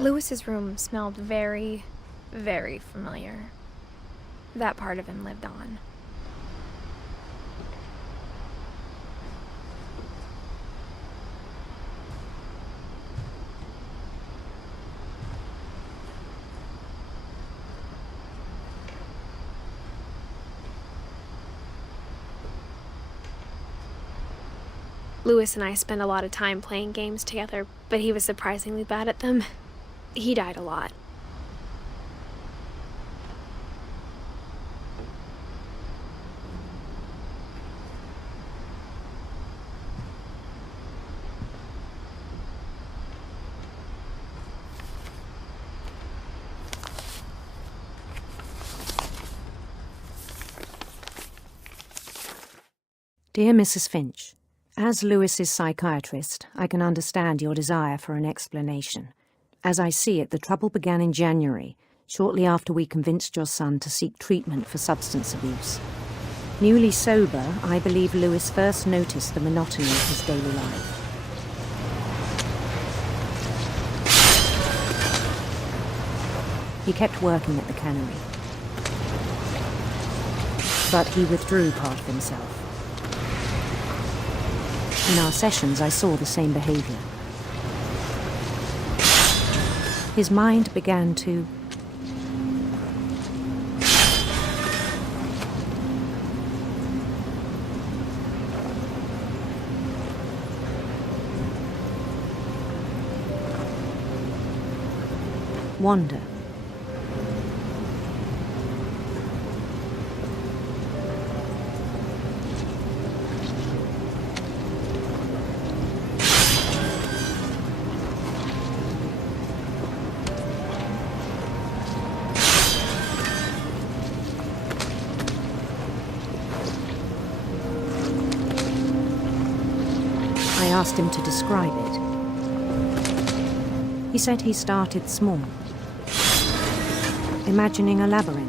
Lewis's room smelled very, very familiar. That part of him lived on. Lewis and I spent a lot of time playing games together, but he was surprisingly bad at them. He died a lot. Dear Mrs. Finch, as Lewis's psychiatrist, I can understand your desire for an explanation. As I see it, the trouble began in January, shortly after we convinced your son to seek treatment for substance abuse. Newly sober, I believe Lewis first noticed the monotony of his daily life. He kept working at the cannery, but he withdrew part of himself. In our sessions, I saw the same behavior. His mind began to wander. I asked him to describe it. He said he started small, imagining a labyrinth.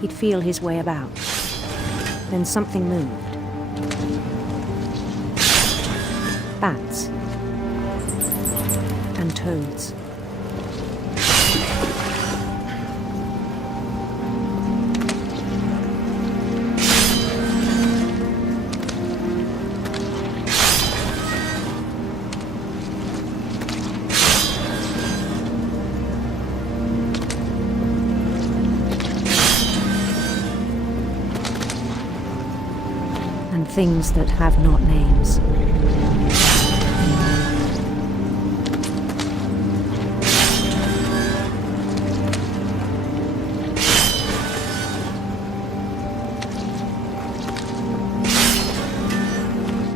He'd feel his way about. Then something moved. Bats. And toads. Things that have not names.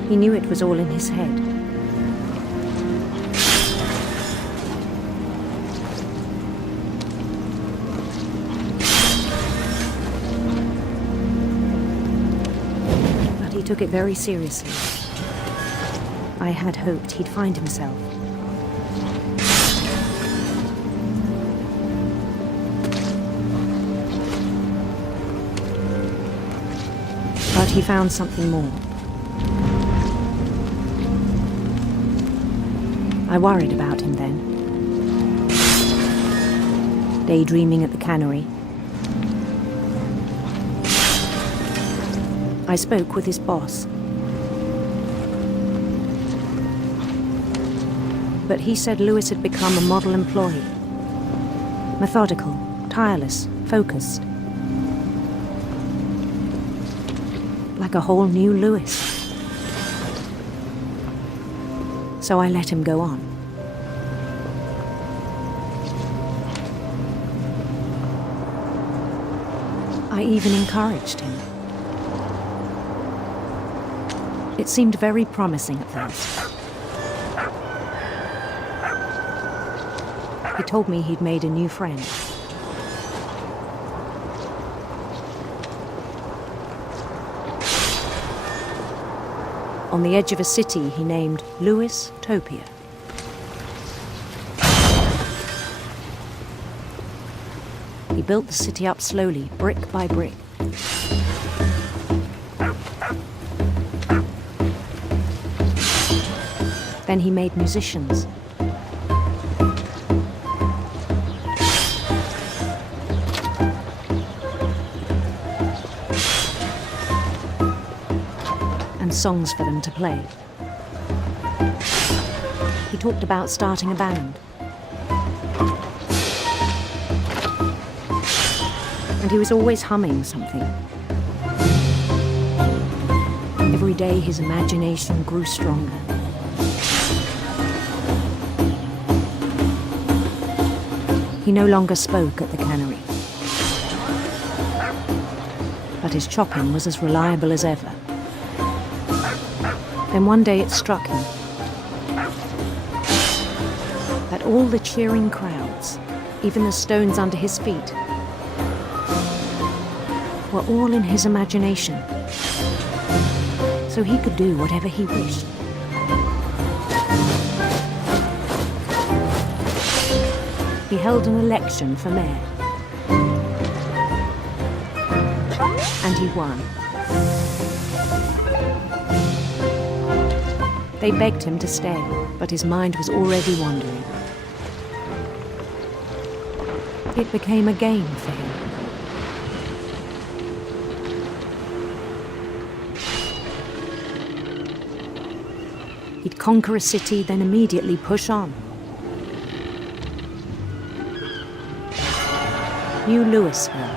He knew it was all in his head. He took it very seriously. I had hoped he'd find himself. But he found something more. I worried about him then. Daydreaming at the cannery. I spoke with his boss. But he said Lewis had become a model employee. Methodical, tireless, focused. Like a whole new Lewis. So I let him go on. I even encouraged him. It seemed very promising at first. He told me he'd made a new friend. on the edge of a city he named Lewis-topia. He built the city up slowly, brick by brick. Then he made musicians. And songs for them to play. He talked about starting a band. And he was always humming something. Every day his imagination grew stronger. He no longer spoke at the cannery. But his chopping was as reliable as ever. Then one day it struck him that all the cheering crowds, even the stones under his feet, were all in his imagination, so he could do whatever he wished. He held an election for mayor. And he won. They begged him to stay, but his mind was already wandering. It became a game for him. He'd conquer a city, then immediately push on. New Louisville.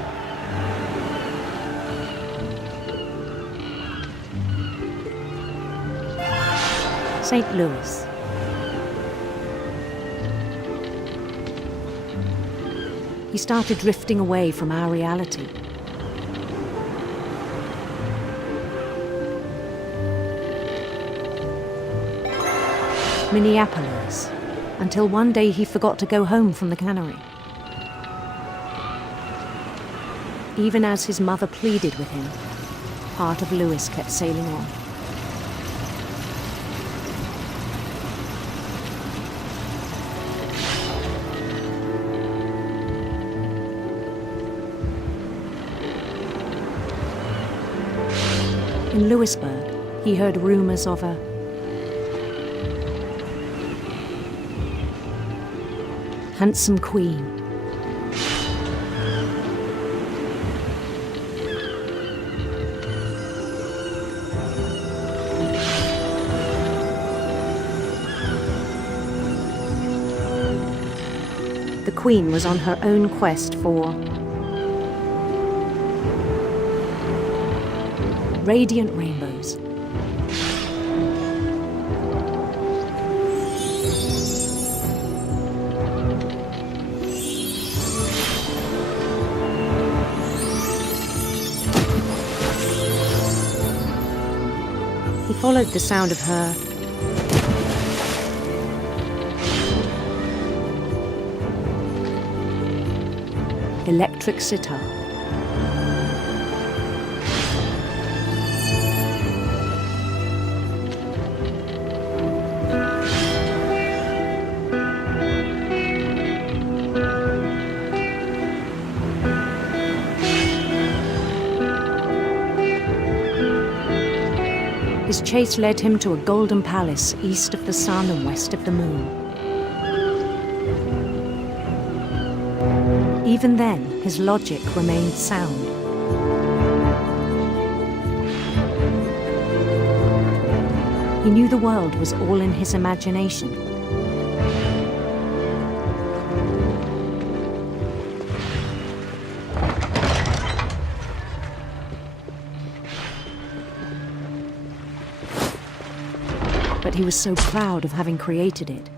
St. Louis. He started drifting away from our reality. Minneapolis, until one day he forgot to go home from the cannery. Even as his mother pleaded with him, part of Louis kept sailing on. In Louisburg, he heard rumors of a handsome queen. The queen was on her own quest for radiant rainbows. He followed the sound of her electric sitar. His chase led him to a golden palace east of the sun and west of the moon. Even then, his logic remained sound. He knew the world was all in his imagination. But he was so proud of having created it.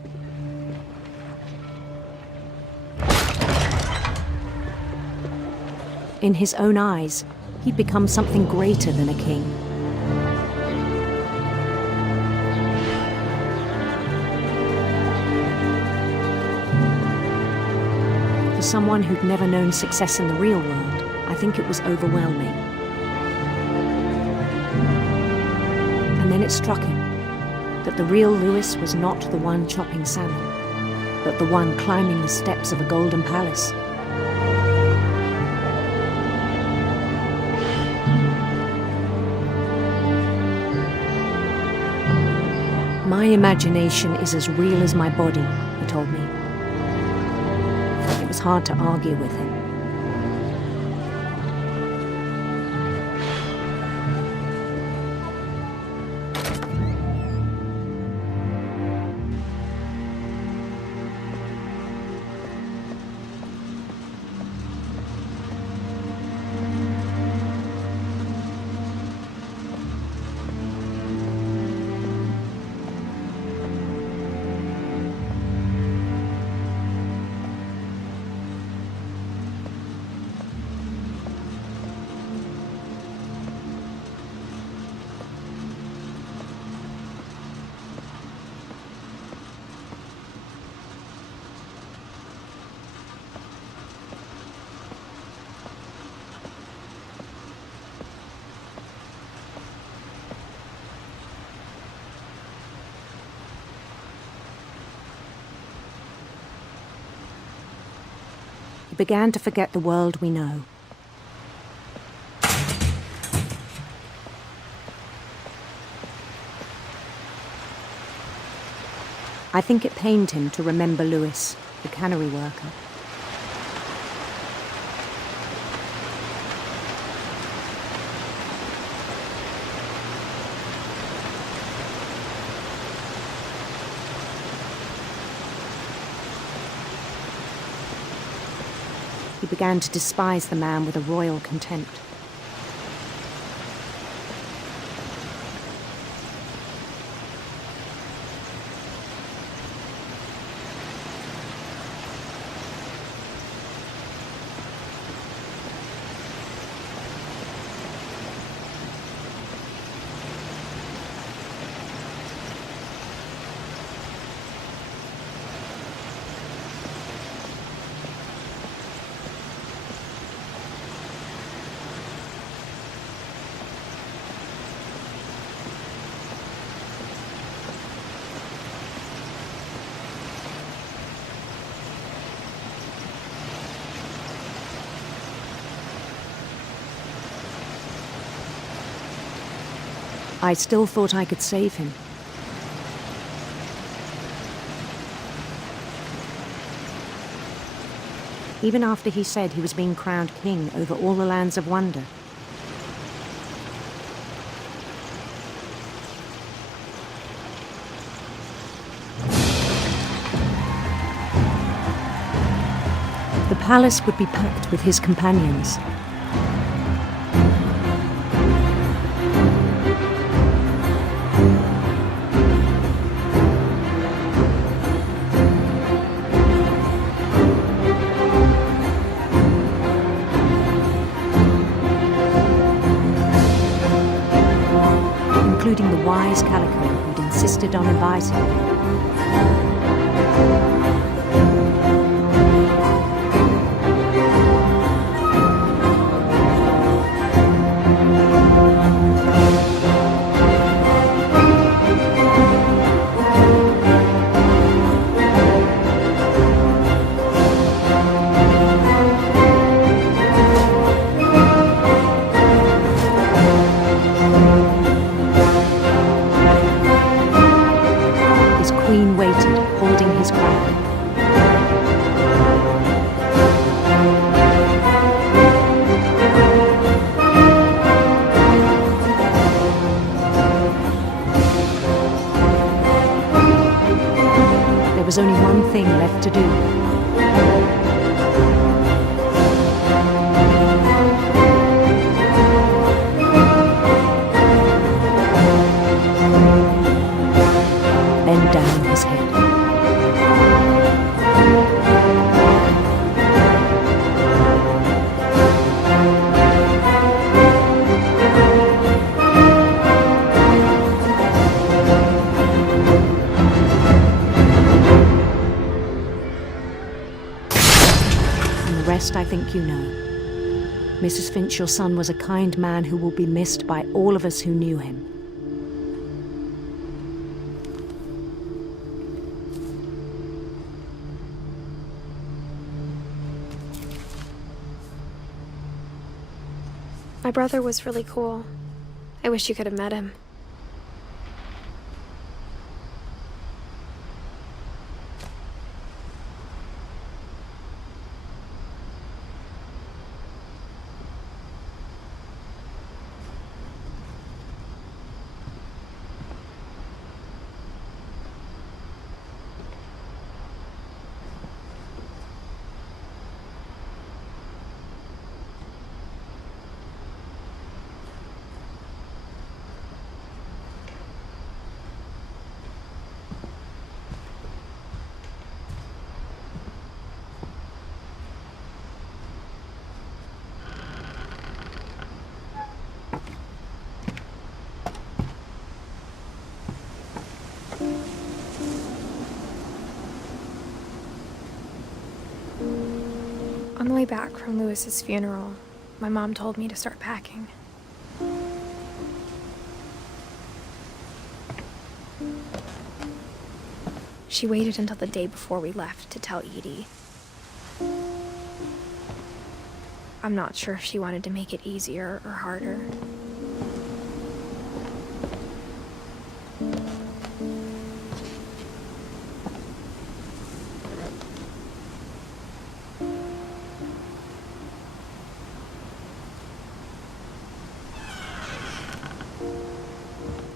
In his own eyes, he'd become something greater than a king. For someone who'd never known success in the real world, I think it was overwhelming. And then Then it struck him that the real Lewis was not the one chopping salmon, but the one climbing the steps of a golden palace. My imagination is as real as my body, he told me. It was hard to argue with him. He began to forget the world we know. I think it pained him to remember Lewis, the cannery worker. He began to despise the man with a royal contempt. I still thought I could save him. Even after he said he was being crowned king over all the lands of wonder. The palace would be packed with his companions. Including the wise Calico who'd insisted on inviting him. Queen waited, holding his crown. There was only one thing left to do. Bend down his head. And the rest I think you know. Mrs. Finch, your son was a kind man who will be missed by all of us who knew him. My brother was really cool. I wish you could have met him. On the way back from Lewis's funeral, my mom told me to start packing. She waited until the day before we left to tell Edie. I'm not sure if she wanted to make it easier or harder.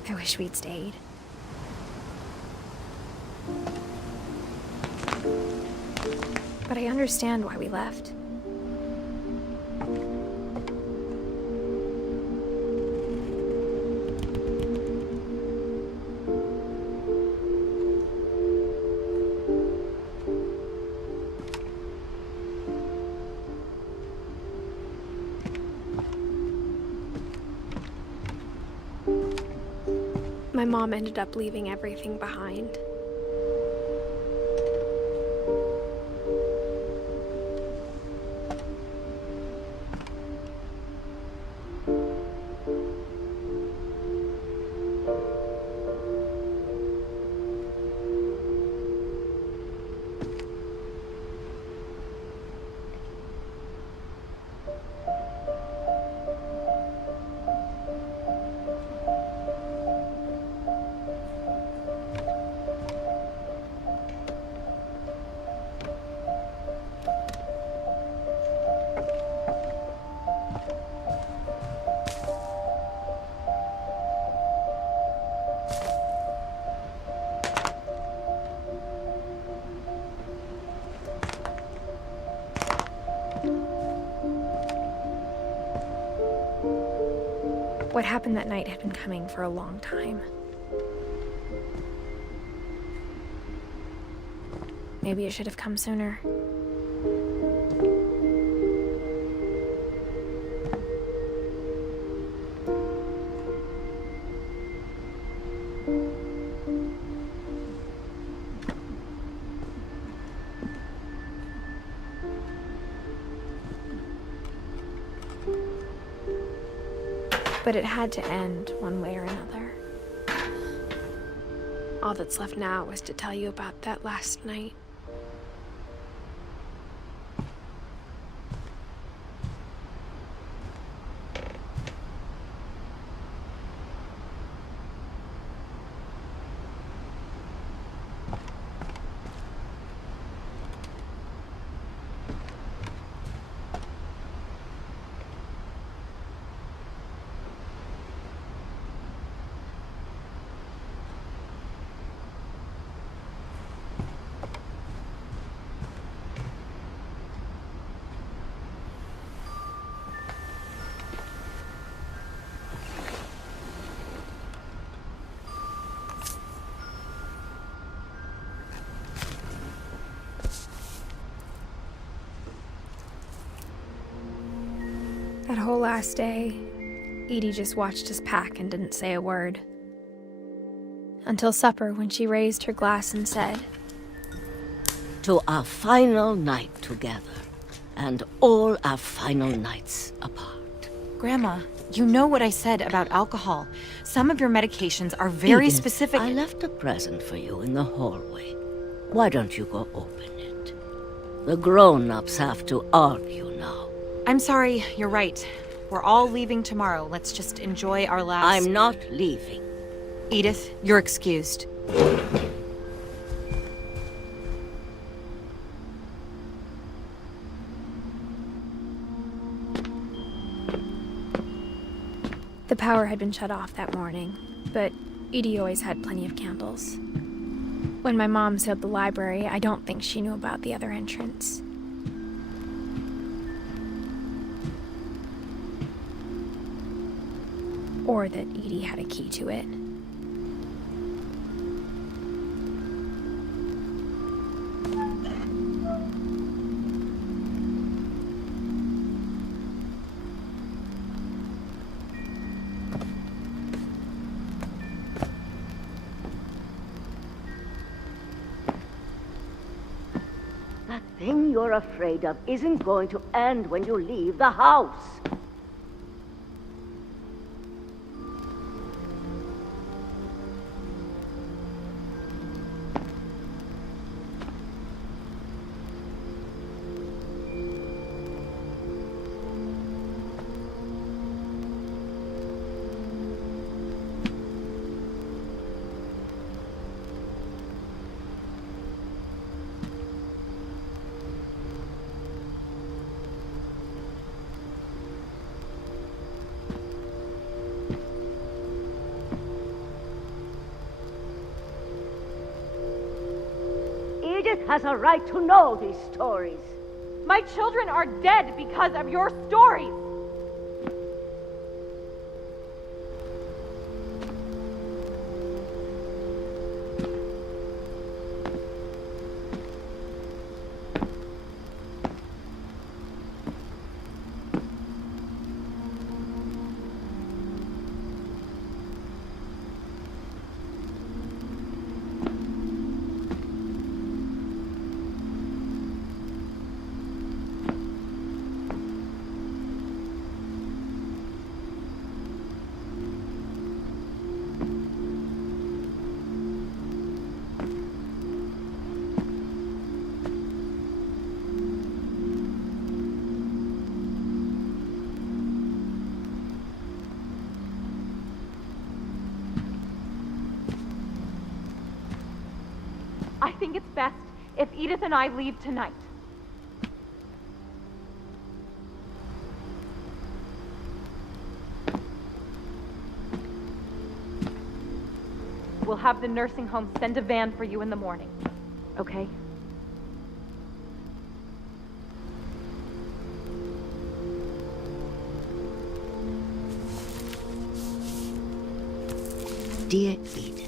I wish we'd stayed. But I understand why we left. My mom ended up leaving everything behind. What happened that night had been coming for a long time. Maybe it should have come sooner. But it had to end one way or another. All that's left now was to tell you about that last night. That whole last day, Edie just watched us pack and didn't say a word. Until supper, when she raised her glass and said, "To our final night together, and all our final nights apart." Grandma, you know what I said about alcohol. Some of your medications are very Edith, specific. I left a present for you in the hallway. Why don't you go open it? The grown-ups have to argue now. I'm sorry, you're right. We're all leaving tomorrow. Let's just enjoy our last... I'm not leaving. Edith, you're excused. The power had been shut off that morning, but Edie always had plenty of candles. When my mom sealed the library, I don't think she knew about the other entrance. Or that Edie had a key to it. That thing you're afraid of isn't going to end when you leave the house. Edith has a right to know these stories. My children are dead because of your stories! I think it's best if Edith and I leave tonight. We'll have the nursing home send a van for you in the morning, okay? Dear Edith,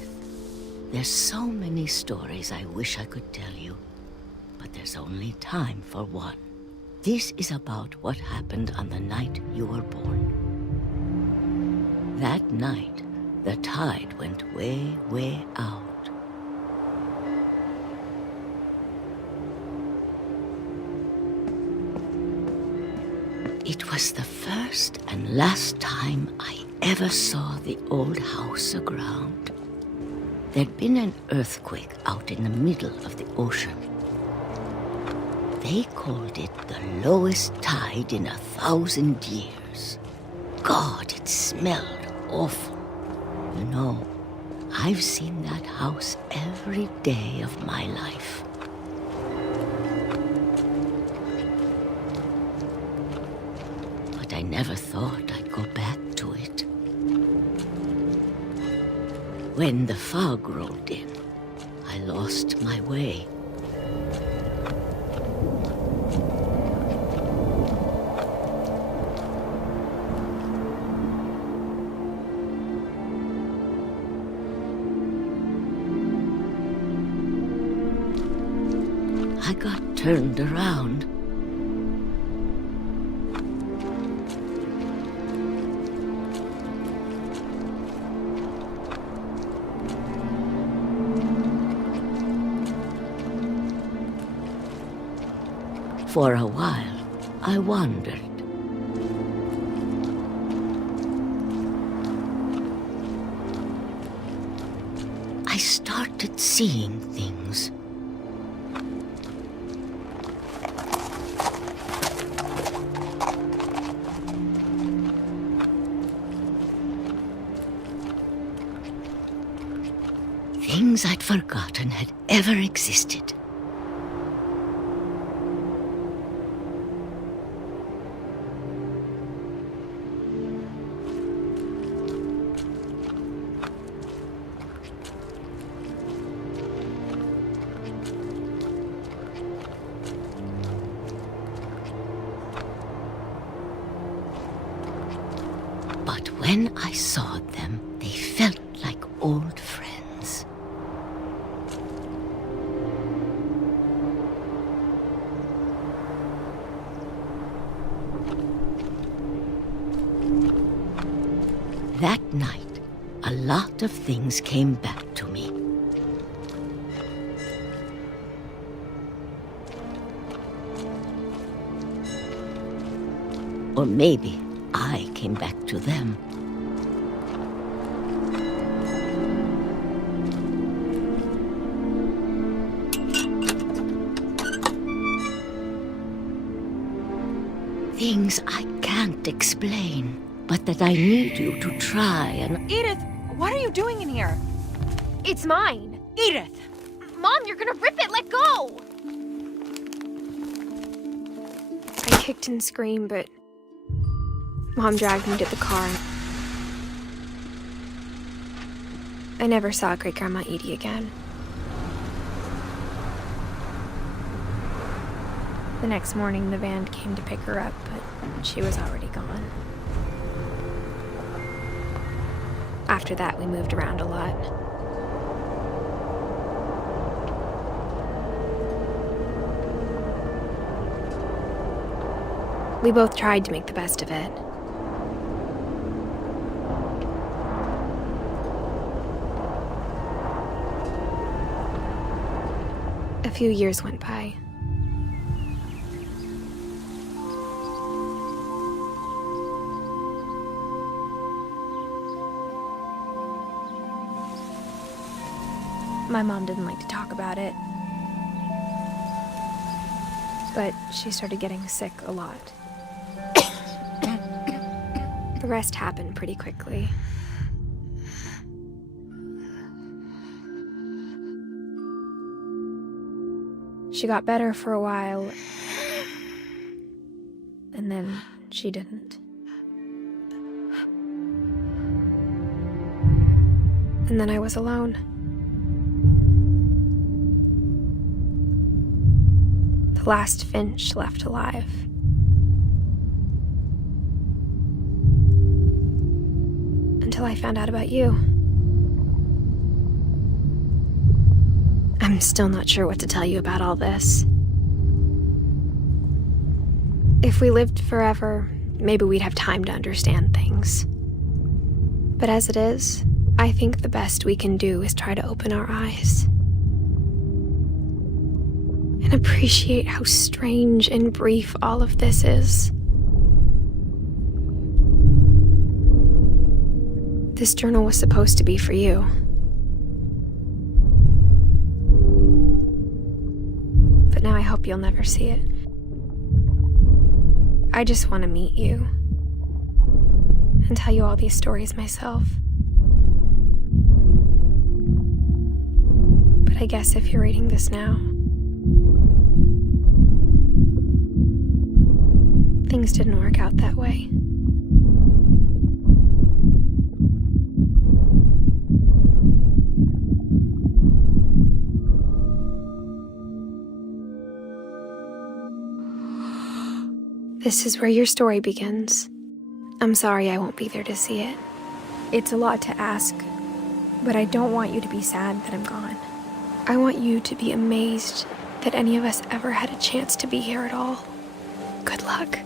there's so many stories I wish I could tell you, but there's only time for one. This is about what happened on the night you were born. That night, the tide went way, way out. It was the first and last time I ever saw the old house aground. There'd been an earthquake out in the middle of the ocean. They called it the lowest tide in 1,000 years. God, it smelled awful. You know, I've seen that house every day of my life. But I never thought I'd go back to it. When the fog rolled in, I lost my way. I got turned around. For a while, I wandered. I started seeing things. things I'd forgotten had ever existed. But when I saw them, they felt like old friends. That night, a lot of things came back to me. Or maybe I came back to them. Things I can't explain, but that I need you to try and... Edith, what are you doing in here? It's mine! Edith! Mom, you're gonna rip it! Let go! I kicked and screamed, but Mom dragged me to the car. I never saw Great-Grandma Edie again. The next morning, the van came to pick her up, but she was already gone. After that, we moved around a lot. We both tried to make the best of it. A few years went by. My mom didn't like to talk about it, but she started getting sick a lot. The rest happened pretty quickly. She got better for a while, and then she didn't. And then I was alone. The last Finch left alive. Until I found out about you. I'm still not sure what to tell you about all this. If we lived forever, maybe we'd have time to understand things. But as it is, I think the best we can do is try to open our eyes. And appreciate how strange and brief all of this is. This journal was supposed to be for you. But now I hope you'll never see it. I just want to meet you and tell you all these stories myself. But I guess if you're reading this now, things didn't work out that way. This is where your story begins. I'm sorry I won't be there to see it. It's a lot to ask, but I don't want you to be sad that I'm gone. I want you to be amazed that any of us ever had a chance to be here at all. Good luck.